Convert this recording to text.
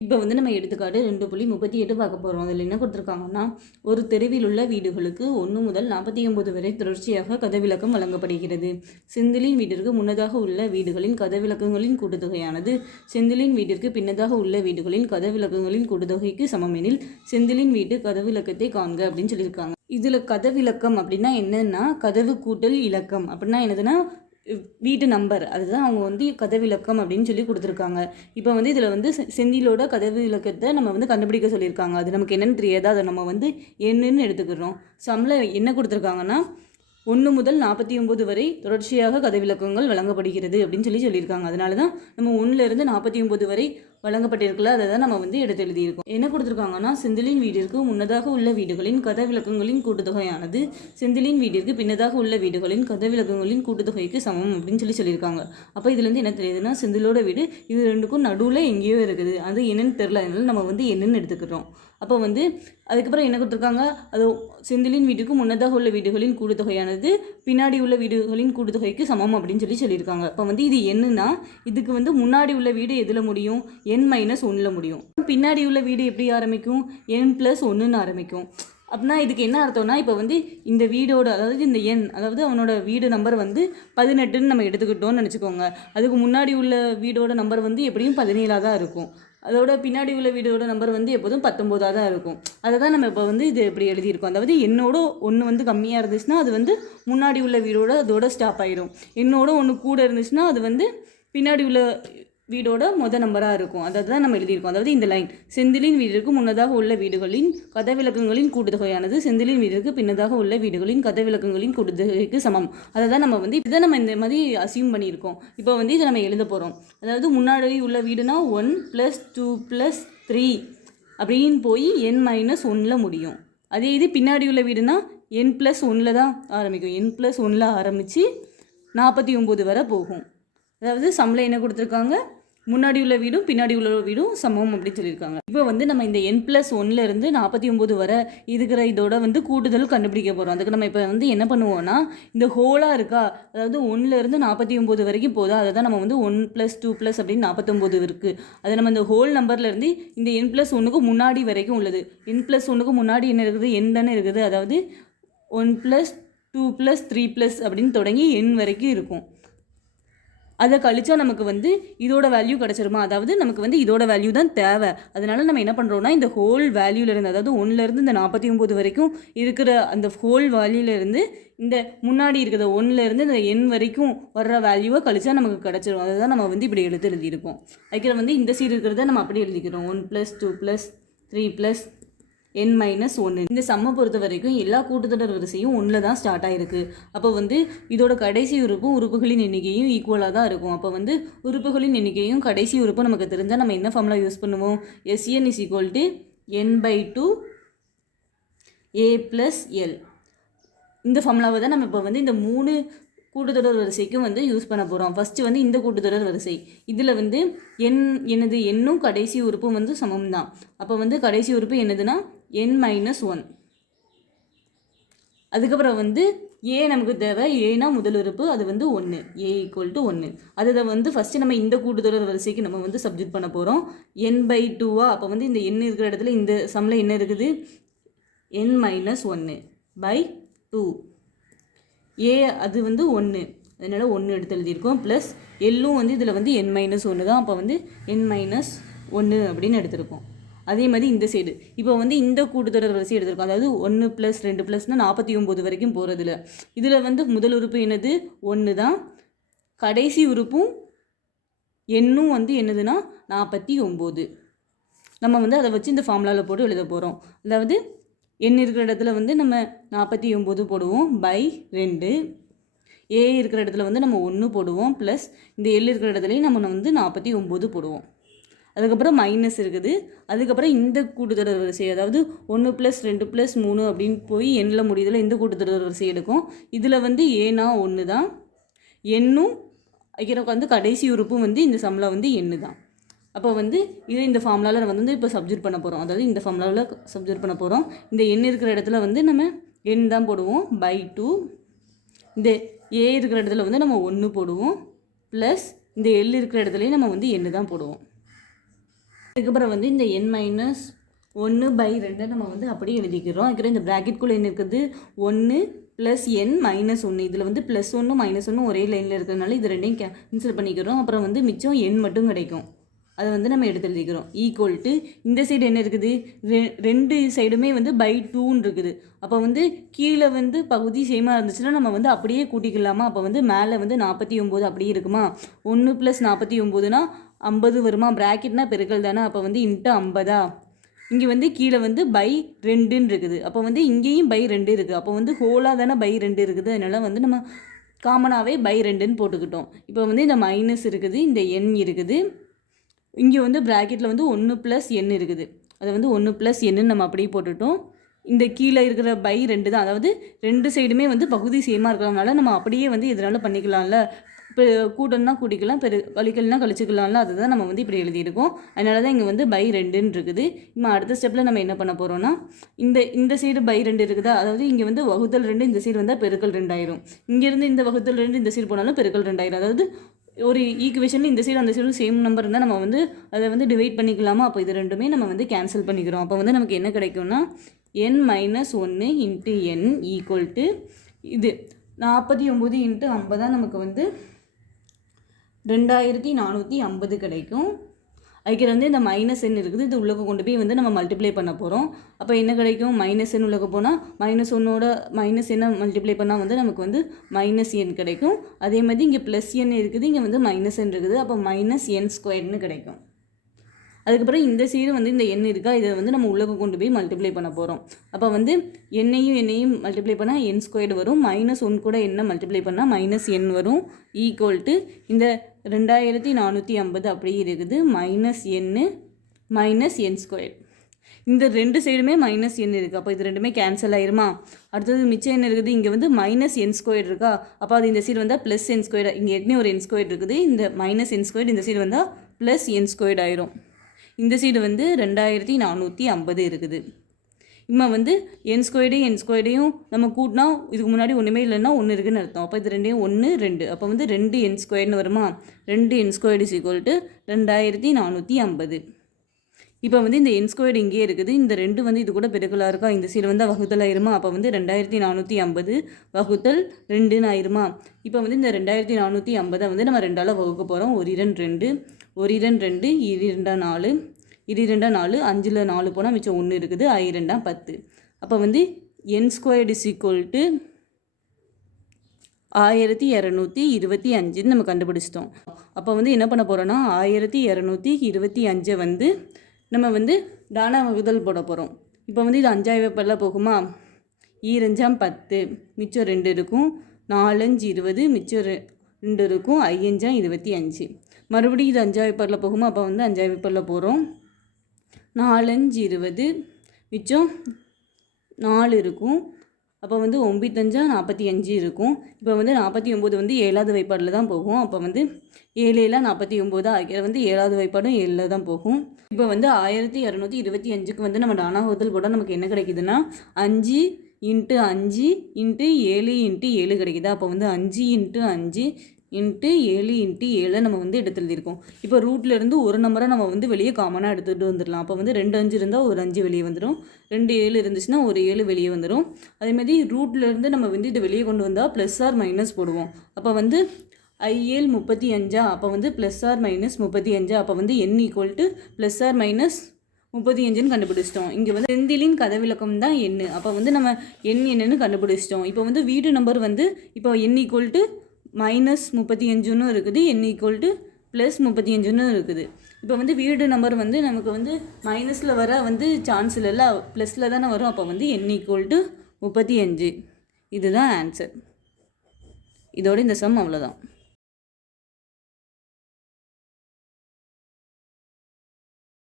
இப்போ வந்து நம்ம எடுத்துக்காட்டு 2.38 பார்க்க போகிறோம். அதில் என்ன கொடுத்துருக்காங்கன்னா, ஒரு தெருவில் உள்ள வீடுகளுக்கு 1 முதல் 49 வரை தொடர்ச்சியாக கதவிலக்கம் வழங்கப்படுகிறது. செந்திலின் வீட்டிற்கு முன்னதாக உள்ள வீடுகளின் கதவிலக்கங்களின் கூட்டுத்தொகையானது செந்திலின் வீட்டிற்கு பின்னதாக உள்ள வீடுகளின் கதவிலக்கங்களின் கூட்டுத்தொகைக்கு சமமெனில் செந்திலின் வீட்டு கதவிலக்கத்தை காண்க அப்படின்னு சொல்லியிருக்காங்க. இதில் கதவிலக்கம் அப்படின்னா என்னன்னா, கதவு கூட்டல் இலக்கம் அப்படின்னா என்னதுன்னா வீட்டு நம்பர், அதுதான் அவங்க வந்து கதவிலக்கம் அப்படின்னு சொல்லி கொடுத்துருக்காங்க. இப்போ வந்து இதில் வந்து செந்திலோட கதவு இலக்கத்தை நம்ம வந்து கண்டுபிடிக்க சொல்லியிருக்காங்க. அது நமக்கு என்னென்னு தெரியாதா, அதை நம்ம வந்து என்னன்னு எடுத்துக்கிறோம். சம்மில் என்ன கொடுத்துருக்காங்கன்னா 1 முதல் 49 வரை தொடர்ச்சியாக கதவிலக்கங்கள் வழங்கப்படுகிறது அப்படின்னு சொல்லியிருக்காங்க. அதனால தான் நம்ம 1லேருந்து 49 வரை வழங்கப்பட்டிருக்கல, அதை தான் நம்ம வந்து எடுத்து எழுதியிருக்கோம். என்ன கொடுத்துருக்காங்கன்னா, செந்திலின் வீட்டிற்கு முன்னதாக உள்ள வீடுகளின் கதவிலக்கங்களின் கூட்டுத்தொகையானது செந்திலின் வீட்டிற்கு பின்னதாக உள்ள வீடுகளின் கதவிலக்கங்களின் கூட்டுத்தொகைக்கு சமம் அப்படின்னு சொல்லியிருக்காங்க. அப்போ இதுலேருந்து என்ன தெரியுதுன்னா, செந்திலோட வீடு இது ரெண்டுக்கும் நடுவில் எங்கேயோ இருக்குது, அது என்னன்னு தெரியல, அதனால நம்ம வந்து என்னென்னு எடுத்துக்கிறோம். அப்போ வந்து அதுக்கப்புறம் என்ன கொடுத்துருக்காங்க, அது செந்திலின் வீட்டுக்கு முன்னதாக உள்ள வீடுகளின் கூட்டுத்தொகையானது பின்னாடி உள்ள வீடுகளின் கூட்டுத்தொகைக்கு சமம் அப்படின்னு சொல்லியிருக்காங்க. அப்போ வந்து இது என்னன்னா, இதுக்கு வந்து முன்னாடி உள்ள வீடு எதில் முடியும், n-1ல் முடியும். பின்னாடி உள்ள வீடு எப்படி ஆரம்பிக்கும், n+1ன்னு ஆரம்பிக்கும். அப்படின்னா இதுக்கு என்ன அர்த்தம்னா, இப்போ வந்து இந்த வீடோட அதாவது இந்த எண், அதாவது அவனோட வீடு நம்பர் வந்து 18ன்னு நம்ம எடுத்துக்கிட்டோம்னு நினச்சிக்கோங்க. அதுக்கு முன்னாடி உள்ள வீடோட நம்பர் வந்து எப்படியும் 17ஆக தான் இருக்கும். அதோட பின்னாடி உள்ள வீடோட நம்பர் வந்து எப்போதும் 19ஆக தான் இருக்கும். அதை தான் நம்ம இப்போ வந்து இது எப்படி எழுதியிருக்கோம். அதாவது என்னோட 1 வந்து கம்மியாக இருந்துச்சுன்னா அது வந்து முன்னாடி உள்ள வீடோட அதோட ஸ்டாப் ஆயிடும். என்னோட 1 கூட இருந்துச்சுன்னா அது வந்து பின்னாடி உள்ள வீடோட நம்பராக இருக்கும். அதை தான் நம்ம எழுதியிருக்கோம். அதாவது இந்த லைன், செந்திலின் வீட்டிற்கு முன்னதாக உள்ள வீடுகளின் கதவிலக்கங்களின் கூட்டுத்தொகையானது செந்திலின் வீட்டிற்கு பின்னதாக உள்ள வீடுகளின் கதவிலக்கங்களின் கூட்டுத்தொகைக்கு சமம். அதை தான் நம்ம வந்து இதை நம்ம இந்த மாதிரி அசியூம் பண்ணியிருக்கோம். இப்போ வந்து இதை நம்ம எழுத போகிறோம். அதாவது முன்னாடி உள்ள வீடுனா 1 + 2 + 3 அப்படின்னு போய் n-1ல் முடியும். அதே இது பின்னாடி உள்ள வீடுனா n+1ல் தான் ஆரம்பிக்கும். n+1ல் ஆரம்பித்து 49 வரை போகும். அதாவது சம்மில் என்ன கொடுத்துருக்காங்க, முன்னாடி உள்ள வீடும் பின்னாடி உள்ள வீடும் சமம் அப்படின்னு சொல்லியிருக்காங்க. இப்போ வந்து நம்ம இந்த n+1லேருந்து 49 வரை இருக்கிற இதோட வந்து கூட்டுதல் கண்டுபிடிக்க போகிறோம். அதுக்கு நம்ம இப்போ வந்து என்ன பண்ணுவோம்னா, இந்த ஹோலாக இருக்கா, அதாவது 1லேருந்து 49 வரைக்கும் போதா, அதை தான் நம்ம வந்து 1 + 2 + அப்படின்னு 49 இருக்குது. அதை நம்ம இந்த ஹோல் நம்பர்லேருந்து இந்த n+1க்கு முன்னாடி வரைக்கும் உள்ளது. n+1க்கு முன்னாடி என்ன இருக்குது, n தானே இருக்குது. அதாவது 1 + 2 + 3 + அப்படின்னு தொடங்கி n வரைக்கும் இருக்கும். அதை கழிச்சா நமக்கு வந்து இதோட வேல்யூ கிடச்சிருமா, அதாவது நமக்கு வந்து இதோட வேல்யூ தான் தேவை. அதனால நம்ம என்ன பண்ணுறோம்னா, இந்த ஹோல் வேல்யூலேருந்து, அதாவது 1லேருந்து இந்த 49 வரைக்கும் இருக்கிற அந்த ஹோல் வேல்யூலேருந்து இந்த முன்னாடி இருக்கிற 1லேருந்து இந்த n வரைக்கும் வர்ற வேல்யூவை கழிச்சா நமக்கு கிடச்சிரும். அதை தான் நம்ம வந்து இப்படி எழுதியிருக்கோம். அதுக்கு வந்து இந்த சீர் இருக்கிறத நம்ம அப்படி எழுதிக்கிறோம். 1 + 2 + 3 + n-1. இந்த சம்மை பொறுத்த வரைக்கும் எல்லா கூட்டுத்தொடர் வரிசையும் 1ல் தான் ஸ்டார்ட் ஆகிருக்கு. அப்போ வந்து இதோட கடைசி உறுப்பும் உறுப்புகளின் எண்ணிக்கையும் ஈக்குவலாக தான் இருக்கும். அப்போ வந்து உறுப்புகளின் எண்ணிக்கையும் கடைசி உறுப்பும் நமக்கு தெரிஞ்சால் நம்ம என்ன ஃபார்முலா யூஸ் பண்ணுவோம், Sn = n/2 a + l. இந்த ஃபார்முலாவை தான் நம்ம இப்போ வந்து இந்த 3 கூட்டுத்தொடர் வரிசைக்கும் வந்து யூஸ் பண்ண போகிறோம். ஃபஸ்ட்டு வந்து இந்த கூட்டுத்தொடர் வரிசை, இதில் வந்து என்னும் கடைசி உறுப்பும் வந்து சமம் தான். அப்போ வந்து கடைசி உறுப்பு என்னதுன்னா n-1. அதுக்கப்புறம் வந்து ஏ நமக்கு தேவை, ஏனா முதல் உறுப்பு, அது வந்து 1, a = 1. அதை வந்து ஃபஸ்ட்டு நம்ம இந்த கூட்டுத்தொடர் வரிசைக்கு நம்ம வந்து சப்ஜெக்ட் பண்ண போகிறோம். n/2. அப்போ வந்து இந்த n இருக்கிற இடத்துல இந்த சம்மில் என்ன இருக்குது, n-1/2. ஏ அது வந்து 1, அதனால் 1 எடுத்து எழுதியிருக்கோம். ப்ளஸ் எல்லும் வந்து இதில் வந்து n-1 தான். அப்போ வந்து n-1 அப்படின்னு எடுத்திருக்கோம். அதே மாதிரி இந்த சைடு இப்போ வந்து இந்த கூட்டுத்தொடர் வரிசை எடுத்திருக்கோம். அதாவது 1 + 2 + 49 வரைக்கும் போகிறதுல இதில் வந்து முதல் உறுப்பு என்னது, 1 தான். கடைசி உறுப்பும் எண்ணும் வந்து என்னதுன்னா 49. நம்ம வந்து அதை வச்சு இந்த ஃபார்முலாவில் போட்டு எழுத போகிறோம். அதாவது n இருக்கிற இடத்துல வந்து நம்ம 49 போடுவோம் /2. ஏ இருக்கிற இடத்துல வந்து நம்ம 1 போடுவோம். ப்ளஸ் இந்த எல் இருக்கிற இடத்துலையும் நம்ம வந்து 49 போடுவோம். அதுக்கப்புறம் மைனஸ் இருக்குது. அதுக்கப்புறம் இந்த கூட்டுத்தொடர் வரிசை, அதாவது 1 + 2 + 3 அப்படின்னு போய் எண்ணில் முடியுதில் இந்த கூட்டுத்தொடர் வரிசை எடுக்கும். இதில் வந்து ஏனா 1 தான், எண்ணும் எனக்கு வந்து கடைசி உறுப்பும் வந்து இந்த சம்மில் வந்து எண்ணு தான். அப்போ வந்து இது இந்த ஃபார்முலாவில் நம்ம வந்து இப்போ சப்ஜெக்ட் பண்ண போகிறோம். அதாவது இந்த ஃபார்முலாவில் சப்ஜெக்ட் பண்ண போகிறோம். இந்த எண் இருக்கிற இடத்துல வந்து நம்ம எண் தான் போடுவோம் /2. இந்த ஏ இருக்கிற இடத்துல வந்து நம்ம 1 போடுவோம். ப்ளஸ் இந்த எல் இருக்கிற இடத்துலையும் நம்ம வந்து எண்ணு தான் போடுவோம். அதுக்கப்புறம் வந்து இந்த n-1/2 நம்ம வந்து அப்படியே எழுதிக்கிறோம். அதுக்கப்புறம் இந்த ப்ராக்கெட்குள்ளே என்ன இருக்குது 1 + n-1. இதில் வந்து +1 -1 ஒரே லைனில் இருக்கிறதுனால இது ரெண்டையும் கேன்சல் பண்ணிக்கிறோம். அப்புறம் வந்து மிச்சம் n மட்டும் கிடைக்கும். அதை வந்து நம்ம எடுத்து எழுதிக்கிறோம். ஈக்குவல் இந்த சைடு என்ன இருக்குது, ரெண்டு சைடுமே வந்து /2 இருக்குது. அப்போ வந்து கீழே வந்து பகுதி சேமாக இருந்துச்சுன்னா நம்ம வந்து அப்படியே கூட்டிக்கலாமா? அப்போ வந்து மேலே வந்து 49 அப்படியே இருக்குமா? 1 + 49னா 50 வருமா? ப்ராக்கெட்னா பெருக்கல் தானே. அப்போ வந்து × 50. இங்கே வந்து கீழே வந்து /2 இருக்குது. அப்போ வந்து இங்கேயும் /2 இருக்குது. அப்போ வந்து ஹோலாக தானே /2 இருக்குது. அதனால் வந்து நம்ம காமனாகவே /2ன்னு போட்டுக்கிட்டோம். இப்போ வந்து இந்த மைனஸ் இருக்குது, இந்த n இருக்குது. இங்கே வந்து ப்ராக்கெட்டில் வந்து 1 + n இருக்குது. அதை வந்து 1 + n நம்ம அப்படியே போட்டுட்டோம். இந்த கீழே இருக்கிற /2 தான். அதாவது ரெண்டு சைடுமே வந்து பகுதி சேமாக இருக்கிறதுனால நம்ம அப்படியே வந்து இதனால் பண்ணிக்கலாம்ல. இப்போ கூட்டணும்னா கூட்டிக்கலாம், கழிக்கல்னா கழிச்சிக்கலாம்ல. அதுதான் நம்ம வந்து இப்படி எழுதியிருக்கோம். அதனால தான் இங்கே வந்து /2ன்னு இருக்குது. இப்போ அடுத்த ஸ்டெப்பில் நம்ம என்ன பண்ண போகிறோம்னா, இந்த சைடு /2 இருக்குதா, அதாவது இங்கே வந்து √2 இந்த சைடு வந்தால் பெருக்கல் 2 ஆயிரும். இங்கேருந்து இந்த √2 இந்த சைடு போனாலும் பெருக்கல் 2 ஆயிரும். அதாவது ஒரு ஈக்குவேஷனில் இந்த சைடு அந்த சைடும் சேம் நம்பர் இருந்தால் நம்ம வந்து அதை வந்து டிவைட் பண்ணிக்கலாமா? அப்போ இது ரெண்டுமே நம்ம வந்து கேன்சல் பண்ணிக்கிறோம். அப்போ வந்து நமக்கு என்ன கிடைக்கும்னா n-1 × n ஈக்குவல் இது 49 × 50 நமக்கு வந்து 2450 கிடைக்கும். அதுக்கு வந்து இந்த -n இருக்குது, இது உள்ளே கொண்டு போய் வந்து நம்ம மல்டிப்ளை பண்ண போகிறோம். அப்போ என்ன கிடைக்கும், -n உள்ளே போனால் -1ஓட -n மல்டிப்ளை பண்ணால் வந்து நமக்கு வந்து -n கிடைக்கும். அதே மாதிரி இங்கே +n இருக்குது, இங்கே வந்து -n இருக்குது. அப்போ -n² கிடைக்கும். அதுக்கப்புறம் இந்த சைடு வந்து இந்த n இருக்கா, இதை வந்து நம்ம உள்ளே கொண்டு போய் மல்டிப்ளை பண்ண போகிறோம். அப்போ வந்து n-ஐயும் மல்டிப்ளை பண்ணால் n² வரும். -1 கூட n மல்டிப்ளை பண்ணால் -n வரும். ஈக்குவல் இந்த 2450 அப்படியே இருக்குது. -n -n². இந்த ரெண்டு சைடுமே -n இருக்குது. அப்போ இது ரெண்டுமே கேன்சல் ஆயிருமா? அடுத்தது மிச்சம் என்ன இருக்குது, இங்கே வந்து -n² இருக்கா. அப்போ அது இந்த சைடு வந்தால் +n². இங்கே ஏற்கனவே ஒரு n² இருக்குது. இந்த -n² இந்த சைடு வந்தால் +n² ஆயிரும். இந்த சைடு வந்து 2450 இருக்குது. இப்போ வந்து n²யும் நம்ம கூட்டினா இதுக்கு முன்னாடி ஒன்றுமே இல்லைன்னா 1 இருக்குதுன்னு அர்த்தம். அப்போ இது ரெண்டையும் 1 2, அப்போ வந்து 2n² வருமா? 2n² = 2450. இப்போ வந்து இந்த n² இங்கே இருக்குது. இந்த 2 வந்து இது கூட பெருக்கலாக இருக்கா, இந்த சைடு வந்து வகுத்தல் ஆயிருமா? அப்போ வந்து 2450 ÷ 2ன்னு ஆயிருமா? இப்போ வந்து இந்த 2450 வந்து நம்ம 2ஆல் வகுக்க போகிறோம். 1 2 1 2 2 4 2 4 5ல் 4 போனால் மிச்சம் 1 இருக்குது. 2 10. அப்போ வந்து n² = 1225 நம்ம கண்டுபிடிச்சிட்டோம். அப்போ வந்து என்ன பண்ண போகிறோன்னா 1225 வந்து நம்ம வந்து தான வகுத்தல் போட போகிறோம். இப்போ வந்து இது 5ஆவது பேப்பரில் போகுமா? 2 10 மிச்சம் 2 இருக்கும். 4 5 20 மிச்சம் 2 இருக்கும். 5 25. மறுபடியும் இது 5ஆவது பேப்பரில் போகுமா? அப்போ வந்து 5ஆவது பேப்பரில் போகிறோம். 4 5 20 மிச்சம் 4 இருக்கும். அப்போ வந்து 9 5 45 இருக்கும். இப்போ வந்து 49 வந்து 7ஆவது வைப்பாடில் தான் போகும். அப்போ வந்து 7 7 49 ஆகிய வந்து 7ஆவது வைப்பாடும் 7ல் தான் போகும். இப்போ வந்து 1225க்கு வந்து நம்ம தான வகுத்தல் போட்டால் நமக்கு என்ன கிடைக்குதுன்னா 5 × 5 × 7 × 7 கிடைக்குதா. அப்போ வந்து 5 × 5 × 7 × 7 நம்ம வந்து எடுத்து எழுதியிருக்கோம். இப்போ ரூட்லேருந்து ஒரு நம்பரை நம்ம வந்து வெளியே காமனாக எடுத்துகிட்டு வந்துடலாம். அப்போ வந்து 2 5 இருந்தால் ஒரு 5 வெளியே வந்துடும். 2 7 இருந்துச்சுன்னா ஒரு 7 வெளியே வந்துடும். அதேமாதிரி ரூட்லேருந்து நம்ம வந்து இதை வெளியே கொண்டு வந்தால் +or - போடுவோம். அப்போ வந்து 7 35. அப்போ வந்து +or - 35. அப்போ வந்து n = +or - 35ன்னு கண்டுபிடிச்சிட்டோம். இங்கே வந்து செந்திலின் கதவிலக்கம் தான் n. அப்போ வந்து நம்ம n என்னன்னு கண்டுபிடிச்சிட்டோம். இப்போ வந்து வீடு நம்பர் வந்து இப்போ n = -35ன்னு இருக்குது, n = +35ன்னு இருக்குது. இப்போ வந்து வீடு நம்பர் வந்து நமக்கு வந்து மைனஸில் வர வந்து சான்ஸ் இல்லைல்ல, ப்ளஸில் தானே வரும். அப்போ வந்து n = 35. இதுதான் ஆன்சர். இதோட இந்த சம் அவ்வளோதான்.